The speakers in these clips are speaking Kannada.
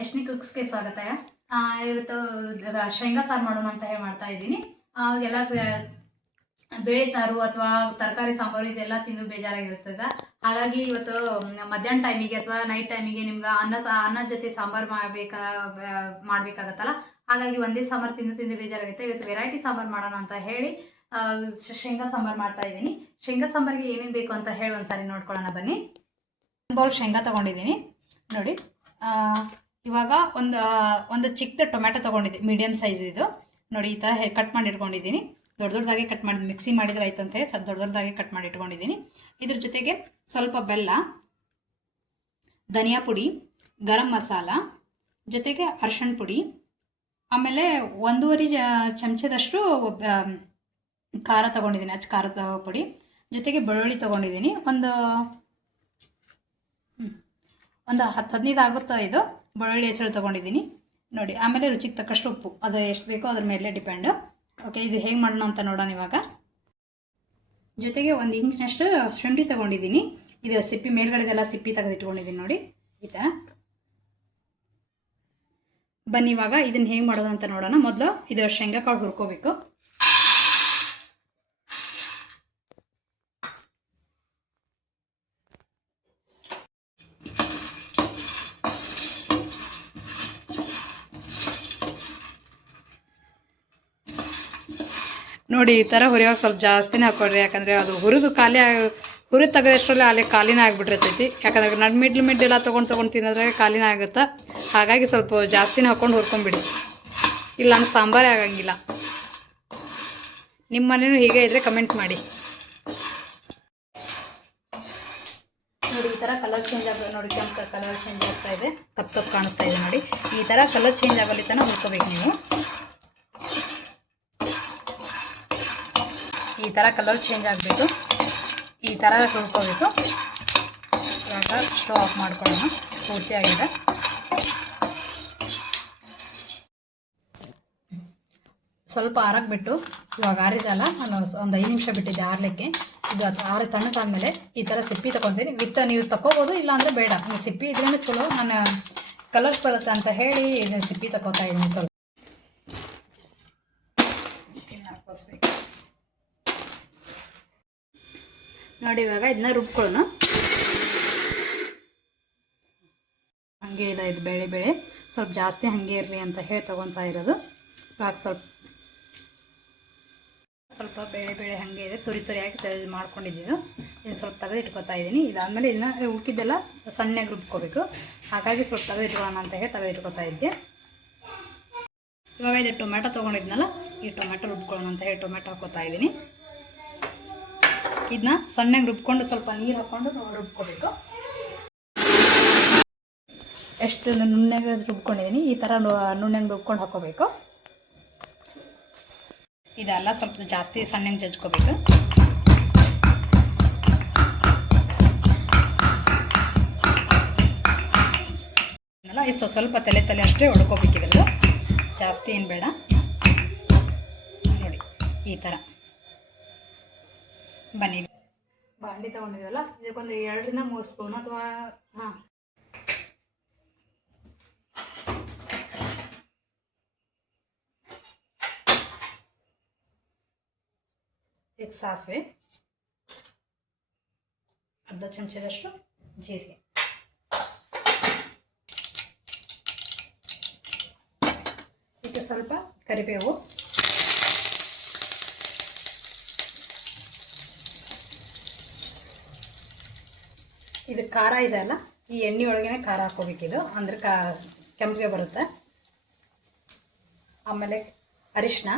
ಯಶ್ನಿ ಕುಕ್ಸ್ಗೆ ಸ್ವಾಗತ. ಇವತ್ತು ಶೇಂಗಾ ಸಾರು ಮಾಡೋಣ ಅಂತ ಹೇಳಿ ಮಾಡ್ತಾ ಇದ್ದೀನಿ. ಎಲ್ಲ ಬೇಳೆ ಸಾರು ಅಥವಾ ತರಕಾರಿ ಸಾಂಬಾರು ಇದೆಲ್ಲ ತಿಂದು ಬೇಜಾರಾಗಿರ್ತದೆ. ಹಾಗಾಗಿ ಇವತ್ತು ಮಧ್ಯಾಹ್ನ ಟೈಮಿಗೆ ಅಥವಾ ನೈಟ್ ಟೈಮಿಗೆ ನಿಮ್ಗೆ ಅನ್ನದ ಜೊತೆ ಸಾಂಬಾರು ಮಾಡ್ಬೇಕಾಗತ್ತಲ್ಲ. ಹಾಗಾಗಿ ಒಂದೇ ಸಾಂಬಾರು ತಿಂದು ಬೇಜಾರಾಗುತ್ತೆ. ಇವತ್ತು ವೆರೈಟಿ ಸಾಂಬಾರು ಮಾಡೋಣ ಅಂತ ಹೇಳಿ ಶೇಂಗಾ ಸಾಂಬಾರು ಮಾಡ್ತಾ ಇದ್ದೀನಿ. ಶೇಂಗಾ ಸಾಂಬಾರಿಗೆ ಏನೇನು ಬೇಕು ಅಂತ ಹೇಳಿ ಒಂದ್ಸಾರಿ ನೋಡ್ಕೊಳ್ಳೋಣ ಬನ್ನಿ. ಒಂದು ಬೌಲ್ ಶೇಂಗಾ ತೊಗೊಂಡಿದ್ದೀನಿ ನೋಡಿ. ಇವಾಗ ಒಂದು ಚಿಕ್ಕದ ಟೊಮ್ಯಾಟೊ ತೊಗೊಂಡಿದ್ದೆ, ಮೀಡಿಯಮ್ ಸೈಜ್ ಇದು ನೋಡಿ. ಈ ಥರ ಕಟ್ ಮಾಡಿ ಇಟ್ಕೊಂಡಿದ್ದೀನಿ. ದೊಡ್ಡದಾಗಿ ಕಟ್ ಮಾಡಿ ಮಿಕ್ಸಿ ಮಾಡಿದ್ರೆ ಆಯಿತು ಅಂತ ಹೇಳಿ ಸ್ವಲ್ಪ ದೊಡ್ಡದಾಗಿ ಕಟ್ ಮಾಡಿ ಇಟ್ಕೊಂಡಿದ್ದೀನಿ. ಇದ್ರ ಜೊತೆಗೆ ಸ್ವಲ್ಪ ಬೆಲ್ಲ, ಧನಿಯಾ ಪುಡಿ, ಗರಂ ಮಸಾಲ, ಜೊತೆಗೆ ಅರಿಶಿಣ ಪುಡಿ, ಆಮೇಲೆ 1.5 ಚಮಚದಷ್ಟು ಖಾರ ತೊಗೊಂಡಿದ್ದೀನಿ, ಅಚ್ಚ ಖಾರದ ಪುಡಿ, ಜೊತೆಗೆ ಬೆಳ್ಳುಳ್ಳಿ ತೊಗೊಂಡಿದ್ದೀನಿ. ಒಂದು 10-15 ಆಗುತ್ತಾ ಇದು ಬೆಳ್ಳುಳ್ಳಿ ಹೆಸರು ತೊಗೊಂಡಿದ್ದೀನಿ ನೋಡಿ. ಆಮೇಲೆ ರುಚಿಗೆ ತಕ್ಕಷ್ಟು ಉಪ್ಪು, ಅದು ಎಷ್ಟು ಬೇಕೋ ಅದ್ರ ಮೇಲೆ ಡಿಪೆಂಡು. ಓಕೆ, ಇದು ಹೇಗೆ ಮಾಡೋಣ ಅಂತ ನೋಡೋಣ ಇವಾಗ. ಜೊತೆಗೆ 1 ಇಂಚಿನಷ್ಟು ಶುಂಠಿ ತೊಗೊಂಡಿದ್ದೀನಿ. ಇದು ಸಿಪ್ಪಿ ಮೇಲ್ಗಡೆದೆಲ್ಲ ಸಿಪ್ಪಿ ತೆಗೆದಿಟ್ಕೊಂಡಿದ್ದೀನಿ ನೋಡಿ ಈ ಥರ. ಬನ್ನಿ ಇವಾಗ ಇದನ್ನು ಹೇಗೆ ಮಾಡೋದು ಅಂತ ನೋಡೋಣ. ಮೊದಲು ಇದು ಶೇಂಗಾ ಕಾಳು ಹುರ್ಕೋಬೇಕು. ನೋಡಿ ಈ ಥರ ಹುರಿಯೋಕೆ ಸ್ವಲ್ಪ ಜಾಸ್ತಿನೇ ಹಾಕ್ಕೊಡ್ರಿ, ಯಾಕಂದರೆ ಅದು ಹುರಿದು ತೆಗೆದಷ್ಟರಲ್ಲಿ ಅಲ್ಲಿ ಖಾಲಿನ ಆಗಿಬಿಟ್ಟಿರ್ತೈತಿ. ಯಾಕಂದ್ರೆ ಮಿಡ್ಲೆಲ್ಲ ತೊಗೊಂಡು ತಿನ್ನೋದ್ರೆ ಖಾಲಿನ ಆಗುತ್ತೆ. ಹಾಗಾಗಿ ಸ್ವಲ್ಪ ಜಾಸ್ತಿನೇ ಹಾಕ್ಕೊಂಡು ಹುರ್ಕೊಂಬಿಡಿ, ಇಲ್ಲ ಅಂದ್ರೆ ಸಾಂಬಾರೇ ಆಗಂಗಿಲ್ಲ. ನಿಮ್ಮ ಮನೇನೂ ಹೀಗೆ ಇದ್ದರೆ ಕಮೆಂಟ್ ಮಾಡಿ. ನೋಡಿ ಈ ಥರ ಕಲರ್ ಚೇಂಜ್ ಆಗೋದು ನೋಡಿ, ಕೆಂಪು ಕಲರ್ ಚೇಂಜ್ ಆಗ್ತಾ ಇದೆ, ಕಪ್ಪು ಕಾಣಿಸ್ತಾ ಇದೆ ನೋಡಿ. ಈ ಥರ ಕಲರ್ ಚೇಂಜ್ ಆಗೋಲ್ಲಿ ತನಕ ಹುರ್ಕೋಬೇಕು ನೀವು. ಈ ಥರ ಕಲರ್ ಚೇಂಜ್ ಆಗಬೇಕು, ಈ ಥರ ಹುರ್ಕೋಬೇಕು. ಇವಾಗ ಸ್ಟವ್ ಆಫ್ ಮಾಡ್ಕೊಳ್ಳೋಣ, ಪೂರ್ತಿ ಆಗಿದೆ. ಸ್ವಲ್ಪ ಆರಕ್ಕೆ ಬಿಟ್ಟು ಇವಾಗ ಆರಿದಲ್ಲ, ನಾನು ಒಂದು 5 ನಿಮಿಷ ಬಿಟ್ಟಿದ್ದೆ ಆರಲಿಕ್ಕೆ. ಇದು ಆರು ತಣ್ಣಗಾದ್ಮೇಲೆ ಈ ಥರ ಸಿಪ್ಪಿ ತೊಗೊತೀನಿ. ನೀವು ತಗೋಬೋದು, ಇಲ್ಲಾಂದರೆ ಬೇಡ. ನೀವು ಸಿಪ್ಪಿ ಇದ್ರೇ ಚಲೋ. ನಾನು ಕಲರ್ಸ್ ಬರುತ್ತೆ ಅಂತ ಹೇಳಿ ಇದನ್ನು ಸಿಪ್ಪಿ ತಗೋತಾ ಇದ್ದೀನಿ. ಸ್ವಲ್ಪ ಹಾಕೋಸ್ಬೇಕು ನೋಡಿ. ಇವಾಗ ಇದನ್ನ ರುಬ್ಕೊಳ್ಳೋಣ. ಹಾಗೆ ಇದೆ, ಇದು ಬೇಳೆ ಸ್ವಲ್ಪ ಜಾಸ್ತಿ ಹಾಗೆ ಇರಲಿ ಅಂತ ಹೇಳಿ ತೊಗೊತಾ ಇರೋದು. ಇವಾಗ ಸ್ವಲ್ಪ ಬೇಳೆ ಹಾಗೆ ಇದೆ, ತುರಿಯಾಗಿ ಮಾಡ್ಕೊಂಡಿದ್ದು. ಇದನ್ನು ಸ್ವಲ್ಪ ತೆಗೆದು ಇಟ್ಕೊತಾ ಇದ್ದೀನಿ. ಇದಾದಮೇಲೆ ಇದನ್ನ ಉಳ್ಕಿದ್ದೆಲ್ಲ ಸಣ್ಣಗೆ ರುಬ್ಕೋಬೇಕು. ಹಾಗಾಗಿ ಸ್ವಲ್ಪ ತೆಗೆದು ಇಟ್ಕೊಳ್ಳೋಣ ಅಂತ ಹೇಳಿ ತೆಗೆದು ಇಟ್ಕೊತಾ ಇದ್ದೆ. ಇವಾಗ ಇದು ಟೊಮ್ಯಾಟೊ ತೊಗೊಂಡಿದ್ನಲ್ಲ, ಈ ಟೊಮ್ಯಾಟೊ ರುಬ್ಕೊಳ್ಳೋಣ ಅಂತ ಹೇಳಿ ಟೊಮ್ಯಾಟೊ ಹಾಕೋತಾ ಇದ್ದೀನಿ. ಇದನ್ನ ಸಣ್ಣಗೆ ರುಬ್ಕೊಂಡು ಸ್ವಲ್ಪ ನೀರು ಹಾಕ್ಕೊಂಡು ರುಬ್ಕೋಬೇಕು. ಎಷ್ಟು ನುಣ್ಣಗೆ ರುಬ್ಕೊಂಡಿದ್ದೀನಿ, ಈ ಥರ ನುಣ್ಣಗೆ ರುಬ್ಕೊಂಡು ಹಾಕೋಬೇಕು. ಇದೆಲ್ಲ ಸ್ವಲ್ಪ ಜಾಸ್ತಿ ಸಣ್ಣಗೆ ಜಜ್ಕೋಬೇಕು. ಇದು ಸ್ವಲ್ಪ ತಲೆ ಅಷ್ಟೇ ಹೊಡ್ಕೋಬೇಕಿದ್ರದ್ದು, ಜಾಸ್ತಿ ಏನು ಬೇಡ ನೋಡಿ. ಈ ಥರ ಬನ್ನಿ, ಬಾಂಡಿ ತೊಗೊಂಡಿದ್ದೀವಲ್ಲ, ಇದಕ್ಕೊಂದು 2ರಿಂದ 3 ಸ್ಪೂನ್ ಅಥವಾ ಇದಕ್ಕೆ ಸಾಸಿವೆ, ಅರ್ಧ ಚಮಚದಷ್ಟು ಜೀರಿಗೆ, ಇದಕ್ಕೆ ಸ್ವಲ್ಪ ಕರಿಬೇವು, ಇದು ಖಾರ ಇದೆ ಅಲ್ಲ, ಈ ಎಣ್ಣೆ ಒಳಗೇ ಖಾರ ಹಾಕೋಬೇಕಿದು, ಅಂದ್ರೆ ಕೆಂಪಿಗೆ ಬರುತ್ತೆ. ಆಮೇಲೆ ಅರಿಶಿನ,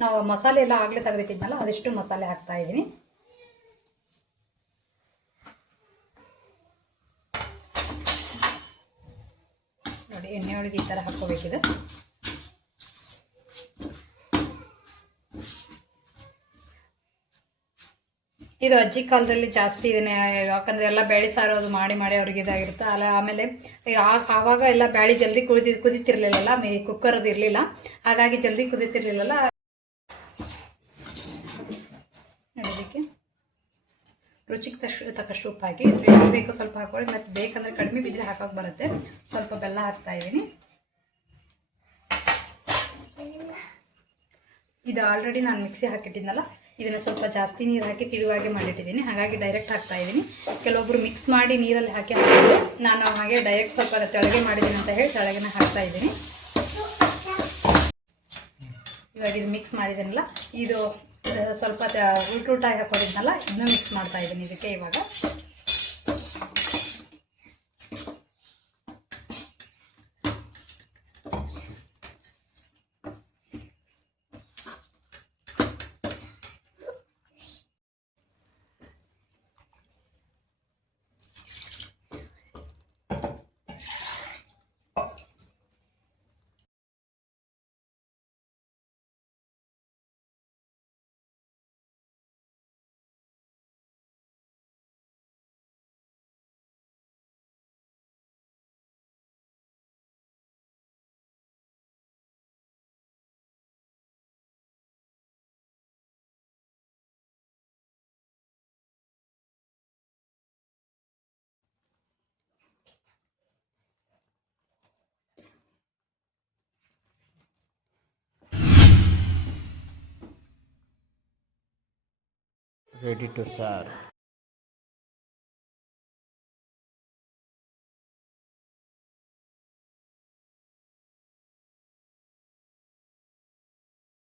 ನಾವು ಮಸಾಲೆ ಎಲ್ಲ ಆಗಲೇ ತೆಗೆದಿಟ್ಟಿದ್ನಲ್ಲ ಅದಿಷ್ಟು ಮಸಾಲೆ ಹಾಕ್ತಾ ಇದ್ದೀನಿ. ನೋಡಿ ಎಣ್ಣೆ ಒಳಗೆ ಈ ಥರ ಹಾಕ್ಕೋಬೇಕಿದು. ಇದು ಅಜ್ಜಿ ಕಾಲದಲ್ಲಿ ಜಾಸ್ತಿ ಇದನ್ನೇ, ಯಾಕಂದರೆ ಎಲ್ಲ ಬೇಳೆ ಸಾರು ಅದು ಮಾಡಿ ಅವ್ರಿಗೆ ಇದಾಗಿರುತ್ತೆ ಅಲ್ಲ. ಆಮೇಲೆ ಆವಾಗ ಎಲ್ಲ ಬೇಳೆ ಜಲ್ದಿ ಕುದೀತಿರ್ಲಿಲ್ಲಲ್ಲ, ಕುಕ್ಕರ್ ಅದು ಇರಲಿಲ್ಲ, ಹಾಗಾಗಿ ಜಲ್ದಿ ಕುದೀತಿರ್ಲಿಲ್ಲಲ್ಲ. ಅದಕ್ಕೆ ರುಚಿಗೆ ತಕ್ಕಷ್ಟು ಉಪ್ಪು ಹಾಕಿ, ಎಷ್ಟು ಬೇಕೋ ಸ್ವಲ್ಪ ಹಾಕೊಳ್ಳಿ, ಮತ್ತು ಬೇಕಂದರೆ ಕಡಿಮೆ ಬಿದ್ದರೆ ಹಾಕೋಕೆ ಬರುತ್ತೆ. ಸ್ವಲ್ಪ ಬೆಲ್ಲ ಹಾಕ್ತಾಯಿದ್ದೀನಿ. ಇದು ಆಲ್ರೆಡಿ ನಾನು ಮಿಕ್ಸಿ ಹಾಕಿಟ್ಟಿದ್ನಲ್ಲ, ಇದನ್ನು ಸ್ವಲ್ಪ ಜಾಸ್ತಿ ನೀರು ಹಾಕಿ ತಿಳುವಾಗಿ ಮಾಡಿಟ್ಟಿದ್ದೀನಿ, ಹಾಗಾಗಿ ಡೈರೆಕ್ಟ್ ಹಾಕ್ತಾಯಿದ್ದೀನಿ. ಕೆಲವೊಬ್ಬರು ಮಿಕ್ಸ್ ಮಾಡಿ ನೀರಲ್ಲಿ ಹಾಕಿ ಹಾಕ್ಬೋದು, ನಾನು ಹಾಗೆ ಡೈರೆಕ್ಟ್ ಸ್ವಲ್ಪ ತೆಳಗೆ ಮಾಡಿದ್ದೀನಿ ಅಂತ ಹೇಳಿ ತೆಳಗೆ ಹಾಕ್ತಾಯಿದ್ದೀನಿ. ಇವಾಗ ಇದು ಮಿಕ್ಸ್ ಮಾಡಿದ್ದೀನಲ್ಲ, ಇದು ಸ್ವಲ್ಪ ಉಲ್ಟುಲ್ಟಾಗಿ ಹಾಕೊಂಡಿದ್ನಲ್ಲ, ಇದನ್ನು ಮಿಕ್ಸ್ ಮಾಡ್ತಾಯಿದ್ದೀನಿ ಇದಕ್ಕೆ. ಇವಾಗ ready to serve.